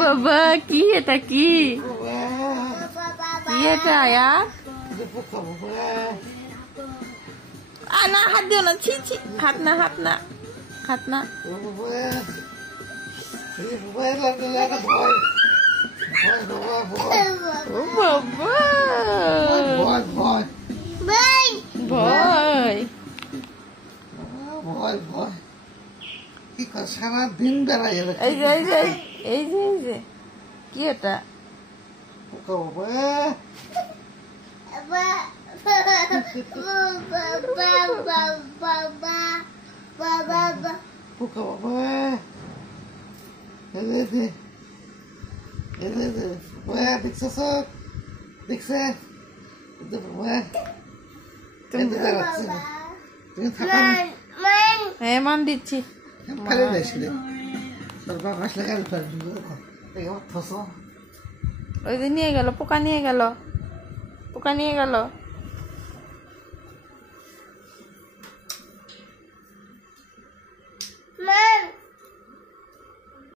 বাবা কি এটা কি এটা यार না হাত দিও না ছি ছি হাত না হাত না হাত না ও বাবা ভয় কি সারা দিন বেড়াই এই যে এই যে এই যে এই যে কি এটা দেখছে হ্যাঁ মান দিচ্ছি ফেলে দিয়েছিলে তোর বাবা আসলে গাড়ি ফেলে ওই যে নিয়ে গেল পোকা নিয়ে গেল পোকা নিয়ে গেল